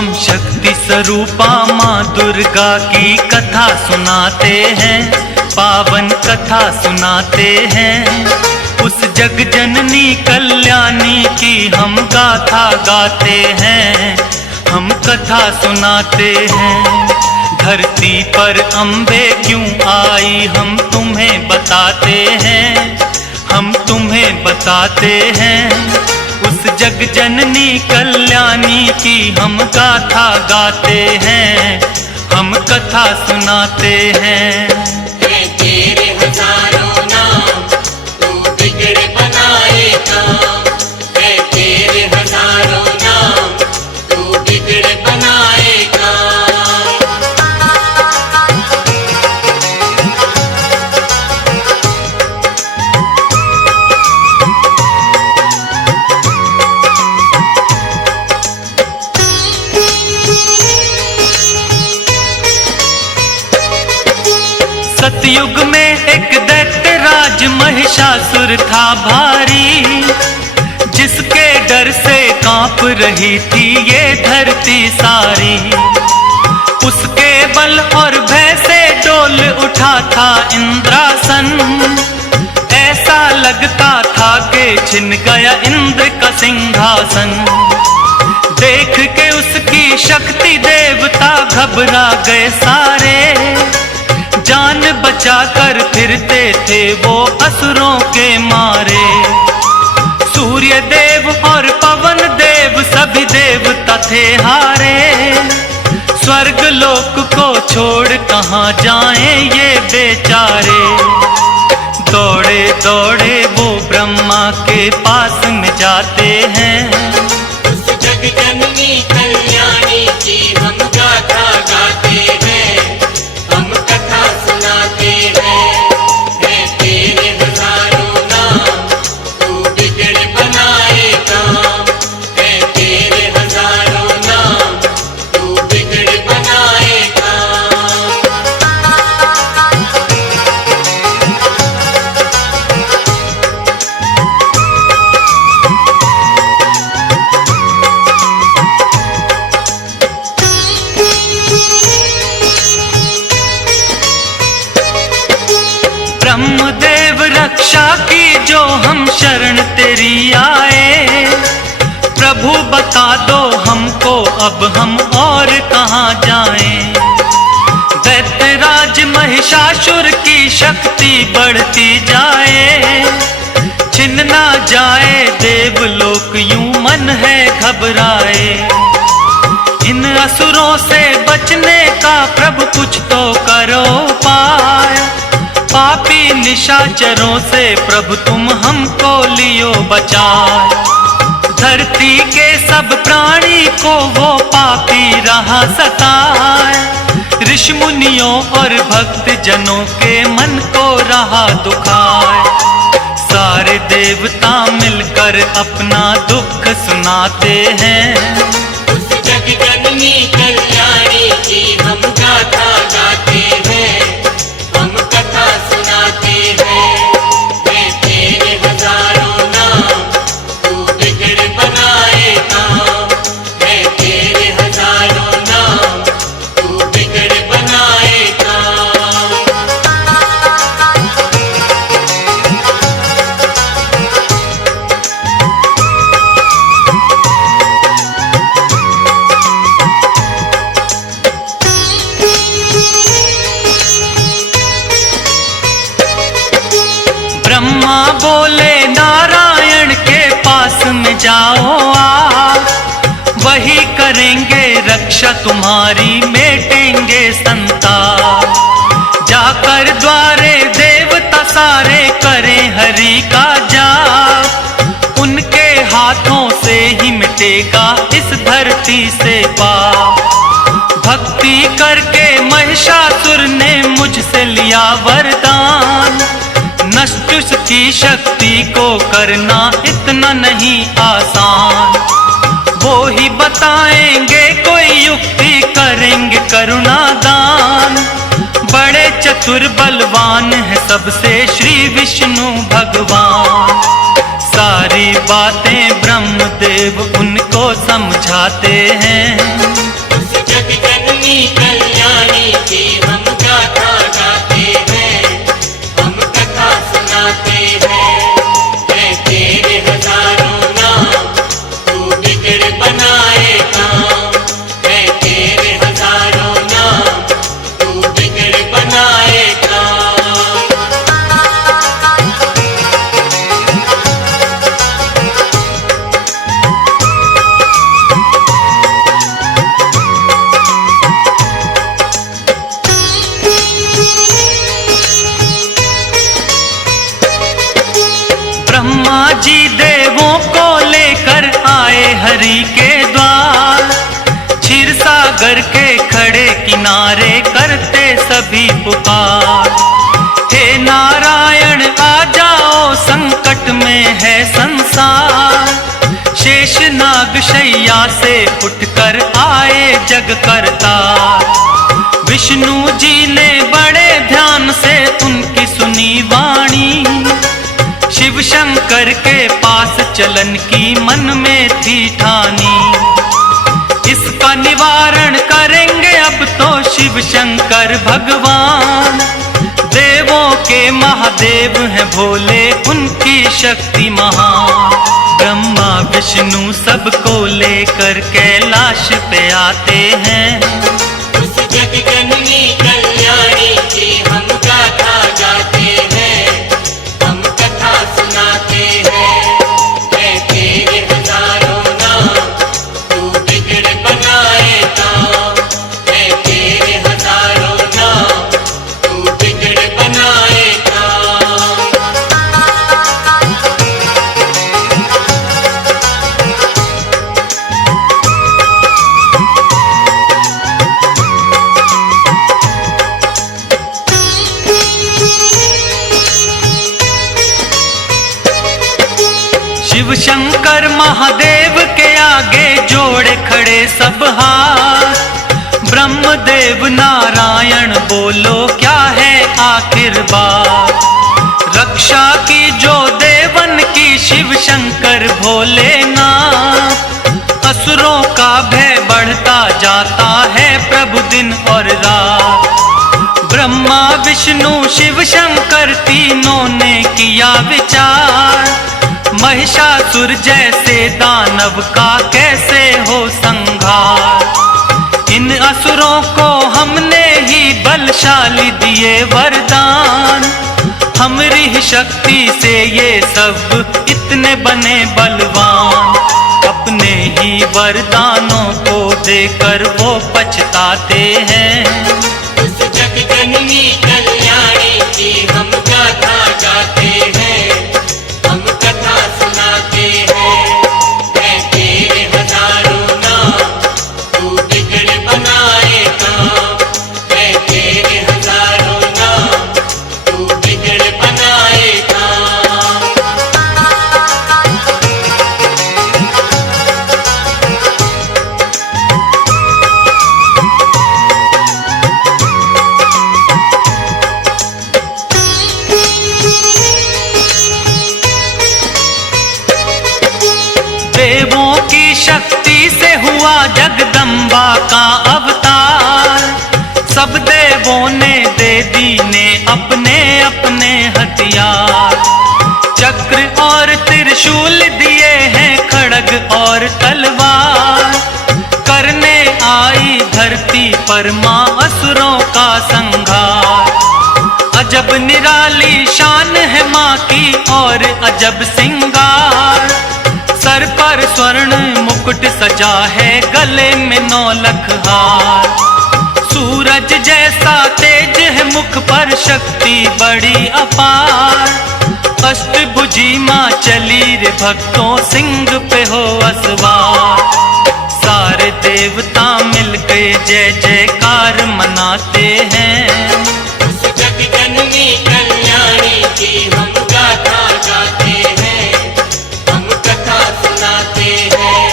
हम शक्ति स्वरूपा माँ दुर्गा की कथा सुनाते हैं, पावन कथा सुनाते हैं। उस जग जननी कल्याणी की हम गाथा गाते हैं, हम कथा सुनाते हैं। धरती पर अम्बे क्यों आई हम तुम्हें बताते हैं, हम तुम्हें बताते हैं। उस जग जननी कल्याणी की हम गाथा गाते हैं, हम कथा सुनाते हैं। तेरे हजारों नाम तू बिगड़ बनाए काम, तेरे हजारों नाम तू बिगड़ बनाए काम। सतयुग में एक दैत्य राज महिषासुर था भारी, जिसके डर से कांप रही थी ये धरती सारी। उसके बल और भय से डोल उठा था इंद्रासन, ऐसा लगता था कि छिन गया इंद्र का सिंहासन। देख के उसकी शक्ति देवता घबरा गए सारे, जान बचाकर फिरते थे वो असुरों के मारे। सूर्य देव और पवन देव सभी देवता थे हारे, स्वर्ग लोक को छोड़ कहाँ जाएं ये बेचारे। दौड़े दौड़े वो ब्रह्मा के पास में जाते हैं, उस जग जननी कल्याणी की हम गाथा गाते हैं, हम कथा सुनाते हैं। तेरे हजारों नाम तू बिगड़ बनाए काम, तेरे हजारों नाम तू बिगड़ बनाए काम। ब्रह्मदेव रक्षा की जो हम शरण तेरी आए, प्रभु बता दो हमको अब हम और कहाँ जाएं। दैत्यराज महिषासुर की शक्ति बढ़ती जाए, छिन ना जाए देवलोक यूं मन है घबराए। इन असुरों से बचने का प्रभु कुछ तो करो पाए, पापी निशाचरों से प्रभु तुम हमको लियो बचाए। धरती के सब प्राणी को वो पापी रहा सताए, ऋषि मुनियों और भक्त जनों के मन को रहा दुखाए। सारे देवता मिलकर अपना दुख सुनाते हैं, उस जग जननी कल्याणी की हम गाथा गाते हैं, हम कथा सुनाते हैं। तेरे हजारों नाम तू बिगड़ बनाए काम, तेरे हजारों नाम तू बिगड़ बनाए काम। ब्रह्मा बोले नारायण के पास में जाओ आ, वही करेंगे रक्षा तुम्हारी मिटेंगे संताप। जाकर द्वारे देवता सारे करें हरि का जाप, उनके हाथों से ही मिटेगा इस धरती से पाप। भक्ति करके महिषासुर ने मुझसे लिया वरदान, नष्ट की शक्ति को करना इतना नहीं आसान। वो ही बताएंगे कोई युक्ति, करेंगे करुणा दान। बड़े चतुर बलवान है सबसे श्री विष्णु भगवान। सारी बातें ब्रह्मदेव उनको समझाते हैं। सागर के खड़े किनारे करते सभी पुकार। हे नारायण आ जाओ, संकट में है संसार। शेष नाग शैया से उठकर आए जग करतार। विष्णु जी ने बड़े ध्यान से उनकी सुनी वाणी। शिव शंकर के पास चलन की मन में थी ठानी। इसका निवारण करेंगे अब तो शिव शंकर भगवान। देवों के महादेव हैं भोले, उनकी शक्ति महान। ब्रह्मा विष्णु सबको लेकर कैलाश पे आते हैं। उस जग जननी कल्याणी की हम गाथा गाते हैं, हम कथा सुनाते हैं। है तेरे हजारों नाम, तू बिगड़ बनाए काम। है तेरे हजारों नाम, तू बिगड़ बनाए काम। शिव शंकर महादेव के आगे जोड़े खड़े सब हाथ। ब्रह्मदेव नारायण बोलो क्या है आखिर बात। रक्षा की जो देवन की शिव शंकर भोलेनाथ। असुरों का भय बढ़ता जाता है प्रभु दिन और रात। ब्रह्मा विष्णु शिव शंकर तीनों ने किया विचार। महिषासुर जैसे दानव का कैसे हो संहार। इन असुरों को हमने ही बलशाली दिए वरदान। हमारी ही शक्ति से ये सब इतने बने बलवान। अपने ही वरदानों को देकर वो पछताते हैं। उस जग जननी कल्याणी की हम गाथा गाते हैं, हम कथा सुनाते हैं। है तेरे हजारों नाम, तू बिगड़ बनाए काम। है तेरे हजारों नाम, तू बिगड़ बनाए काम। देवों की शक्ति से हुआ जगदम्बा का अवतार। सब देवों ने दे दीने अपने अपने हथियार। चक्र और त्रिशूल दिए हैं, खड़ग और तलवार। करने आई धरती पर मां असुरों का संहार। अजब निराली शान है मां की और अजब सिंगार। सर पर स्वर्ण मुकुट सजा है, गले में 9 लख हार। सूरज जैसा तेज है मुख पर, शक्ति बड़ी अपार। अष्टभुजी मां चली रे भक्तों, सिंह पे हो असवार। सारे देवता मिलके जय जयकार मनाते हैं। उस जग जननी कल्याणी की हम गाथा गाते हैं, हम कथा सुनाते हैं।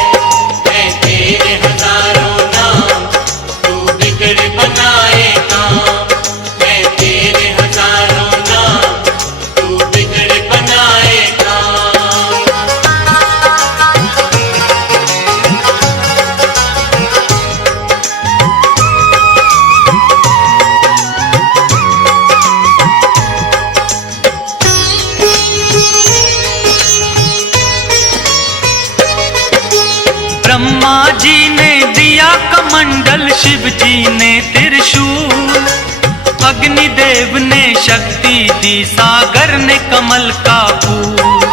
है तेरे हजारों नाम, तू बिगड़ बनाए काम। है तेरे हजारों नाम, तू बिगड़ बनाए काम। ब्रह्मा जी ने दिया कमंडल, शिव जी ने त्रिशूल। अग्निदेव ने शक्ति दी, सागर ने कमल का फूल।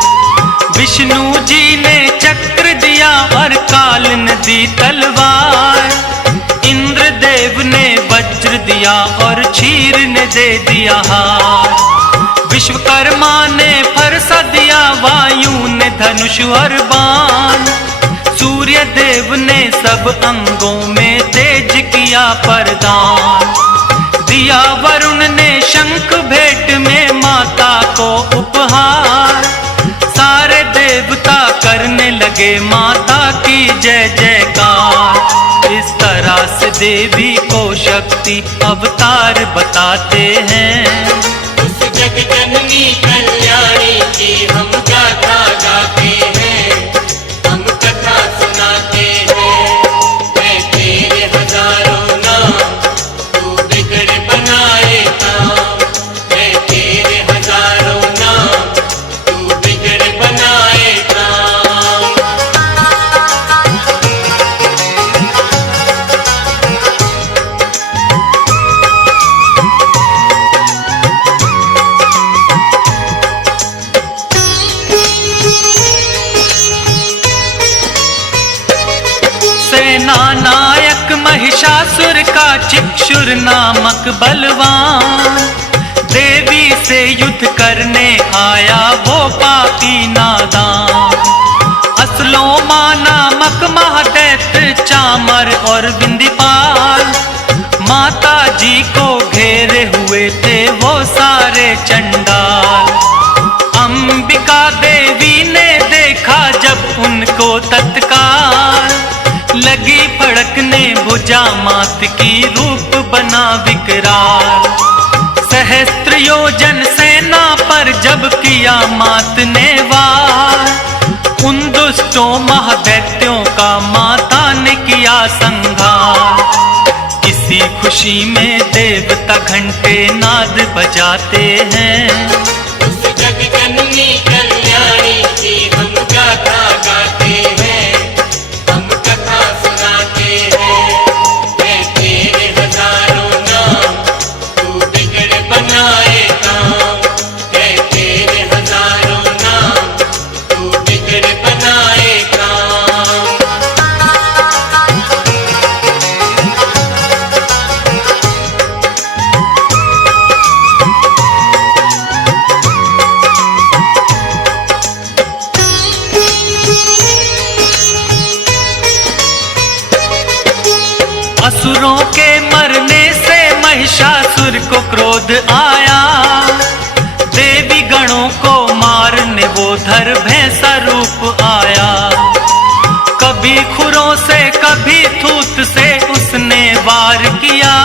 विष्णु जी ने चक्र दिया और काल ने दी तलवार। इंद्रदेव ने वज्र दिया और क्षीर ने दे दिया हार। विश्वकर्मा ने फरसा दिया, वायु ने धनुष और बाण। सूर्य देव ने सब अंगों में तेज किया परदान। दिया वरुण ने शंख भेंट में माता को उपहार। सारे देवता करने लगे माता की जय जयकार। इस तरह से देवी को शक्ति अवतार बताते हैं। उस जग जननी कल्याणी की हम गाथा गाते हैं, हम कथा सुनाते हैं। है तेरे हजारों नाम, तू बिगड़ बनाए काम। है तेरे हजारों नाम, तू बिगड़ बनाए काम। सेना नायक महिषासुर का चिक्षुर नामक बलवान। देवी से युद्ध करने आया वो पापी नादान। असलोमा नामक महादैत्य चामर और बिंदीपाल। माता जी को घेरे हुए थे वो सारे चंडाल। अंबिका देवी ने देखा जब उनको तत्काल। लगी फड़कने भुजा मात की रूप बना विकराल। सहस्त्र योजन सेना पर जब किया मात ने वार। उन दुष्टों महादैत्यों का माता ने किया संहार। इसी खुशी में देवता घंटे नाद बजाते हैं। उस जग जननी कल्याणी की हम गाथा गाते हैं, हम कथा सुनाते हैं। है तेरे हजारों नाम, तू बिगड़ बनाए काम। है तेरे हजारों नाम, तू बिगड़ बनाए काम। असुरों के मरने से महिषासुर को क्रोध आया। देवी गणों को मारने वो धर भैंसा रूप आया। कभी खुरों से कभी थूत से उसने वार किया।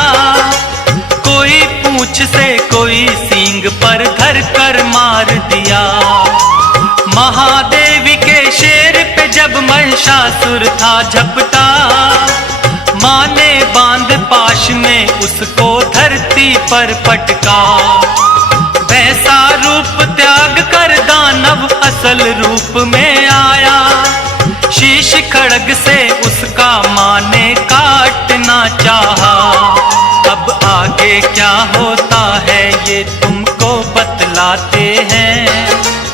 कोई पूंछ से कोई सींग पर धर कर मार दिया। महादेवी के शेर पे जब महिषासुर था झपटा। माँ ने बांध पाश में उसको धरती पर पटका। वैसा रूप त्याग कर दानव असल रूप में आया। शीश खड़ग से उसका माँ ने काटना चाहा। अब आगे क्या होता है ये तुमको बतलाते हैं।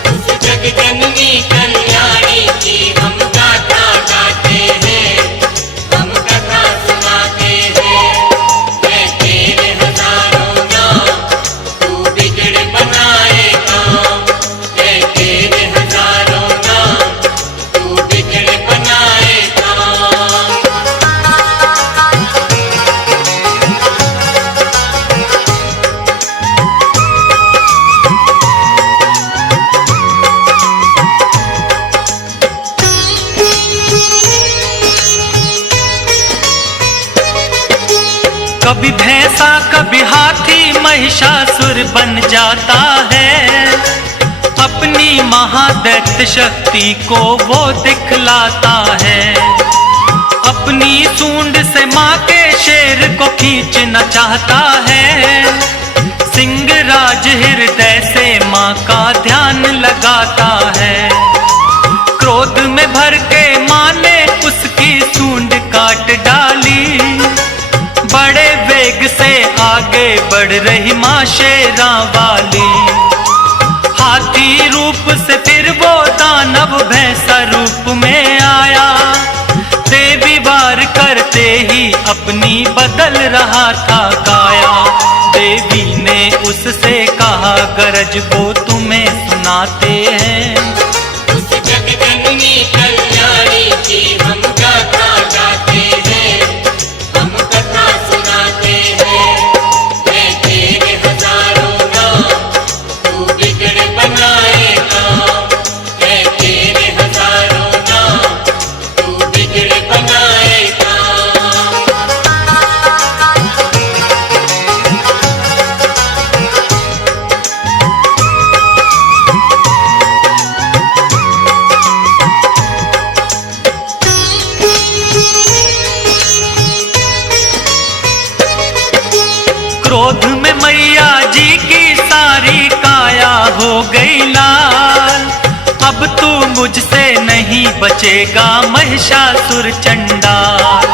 उस जग जननी कल्याणी की हम गाथा गाते हैं, हम कथा सुनाते हैं। है तेरे हजारों नाम, तू बिगड़ बनाए काम। है तेरे हजारों नाम, तू बिगड़ बनाए काम। कभी भैंसा कभी हाथी महिषासुर बन जाता है। अपनी महादैत्य शक्ति को वो दिखलाता है। अपनी सूंड से माँ के शेर को खींचना चाहता है। सिंहराज हृदय से माँ का ध्यान लगाता है। क्रोध में भर के माँ ने उसकी सूंड काट डाली। बड़े वेग से आगे बढ़ रही माँ शेरा वाली। हाथी रूप से फिर वो दानव भैंसा रूप में आया। देवी वार करते ही अपनी बदल रहा था काया। देवी ने उससे कहा गरज वो तुम्हें सुनाते हैं। उस जग जननी कल्याणी की हम गाथा गाते हैं, हम कथा क्रोध में मैया जी की सारी काया हो गई लाल। अब तू मुझसे नहीं बचेगा महिषासुर चंडाल।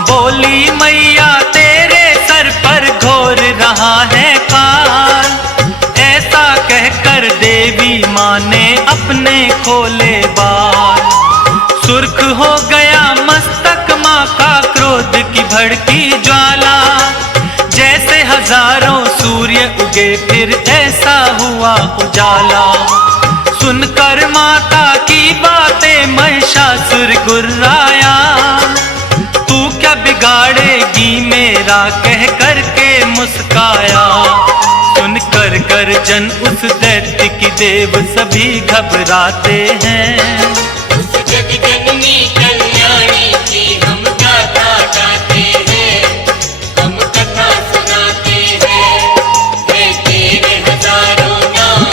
बोली मैया तेरे सर पर घोर रहा है काल। ऐसा कहकर देवी माँ ने अपने खोले बाल। सुर्ख हो गया मस्तक माँ का क्रोध की भड़की ज्वाला। जैसे हजारों सूर्य उगे फिर ऐसा हुआ उजाला। सुनकर माता की बातें महिषासुर गुर्राया। तू क्या बिगाड़ेगी मेरा कह कर के मुस्काया। सुनकर गर्जन उस दैत्य की देव सभी घबराते हैं। उस जगजननी कल्याणी की हम गाथा गाते हैं, हम कथा सुनाते हैं। है तेरे हजारों नाम,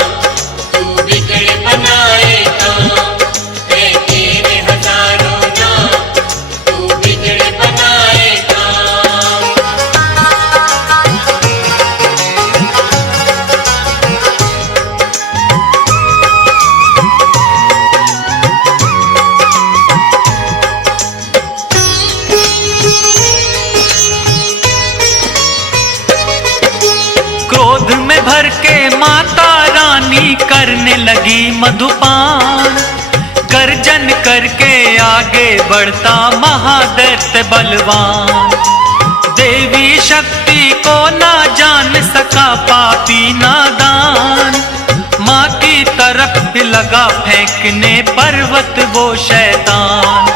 तू बिगड़ बनाए काम। है तेरे हजारों नाम, तू बिगड़ बनाए काम। क्रोध में भर के माता रानी करने लगी मधुपान। गर्जन करके आगे बढ़ता महादैत्य बलवान। देवी शक्ति को ना जान सका पापी नादान। माँ की तरफ लगा फेंकने पर्वत वो शैतान।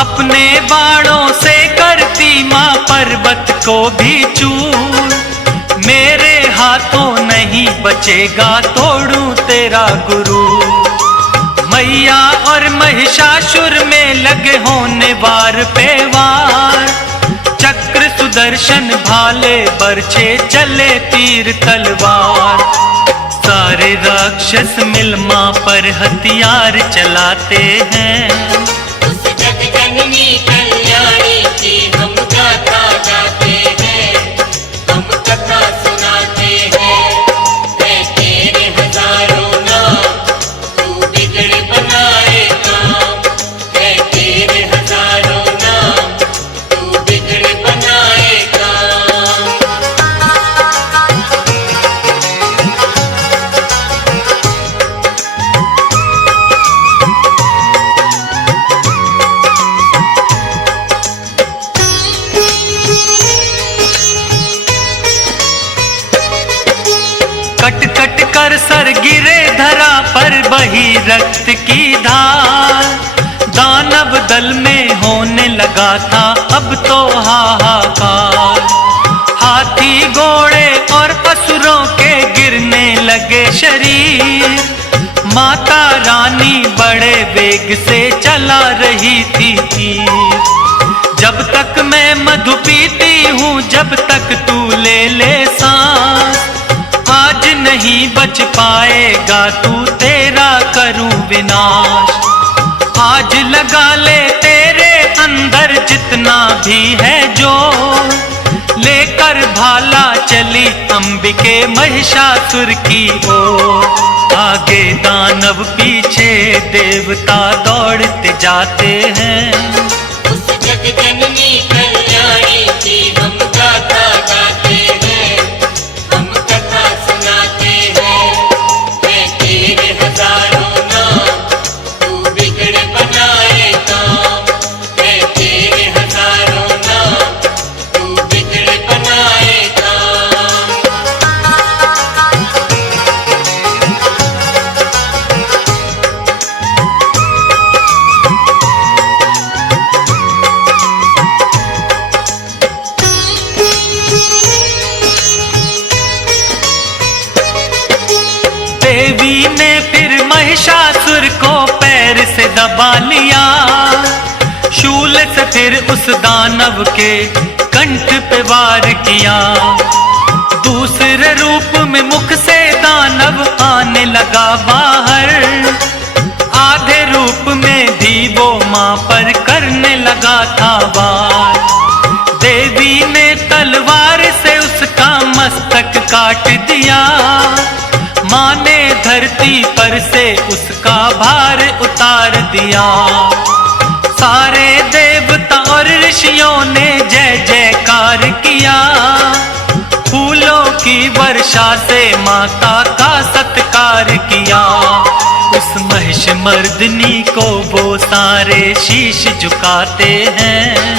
अपने बाणों से करती माँ पर्वत को भी चूर। मेरे हाथों नहीं बचेगा तोड़ूं तेरा गुरु। मैया और महिषासुर में लगे होने वार पे वार। चक्र सुदर्शन भाले बरछे चले तीर तलवार। सारे राक्षस मिल माँ पर हथियार चलाते हैं। उस जगजननी कल्याणी की हम गाथा गाते हैं, हम कथा सुनाते हैं। है तेरे हजारों नाम, तू बिगड़ बनाए काम। है तेरे हजारों नाम, तू बिगड़ बनाए काम। कट कट कर सर गिरे धरा पर बही रक्त की धार। दानव दल में होने लगा था अब तो हाहाकार। हाथी घोड़े और असुरों के गिरने लगे शरीर। माता रानी बड़े वेग से चला रही थी तीर। जब तक मैं मधु पीती हूँ जब तक तू ले ले सांस। आज नहीं बच पाएगा तू तेरा करूं विनाश। आज लगा ले तेरे अंदर जितना भी है जो। लेकर भाला चली अंबिके महिषासुर की ओर। आगे दानव पीछे देवता दौड़ते जाते हैं। उस जगजननी कल्याणी की हम गाथा गाते हैं, हम कथा सुनाते हैं। है तेरे हजारों नाम, तू बिगड़ बनाए काम। है तेरे हजारों नाम, तू बिगड़ बनाए काम। देवी ने फिर महिषासुर को पैर से दबा लिया। शूल से फिर उस दानव के कंठ पे वार किया। दूसरे रूप में मुख से दानव आने लगा बाहर। आधे रूप में भी वो माँ पर करने लगा था वार। देवी ने तलवार से उसका मस्तक काट दिया। माँ ने धरती पर से उसका भार उतार दिया। सारे देवता और ऋषियों ने जय जयकार किया। फूलों की वर्षा से माता का सत्कार किया। उस महिष मर्दिनी को वो सारे शीश झुकाते हैं।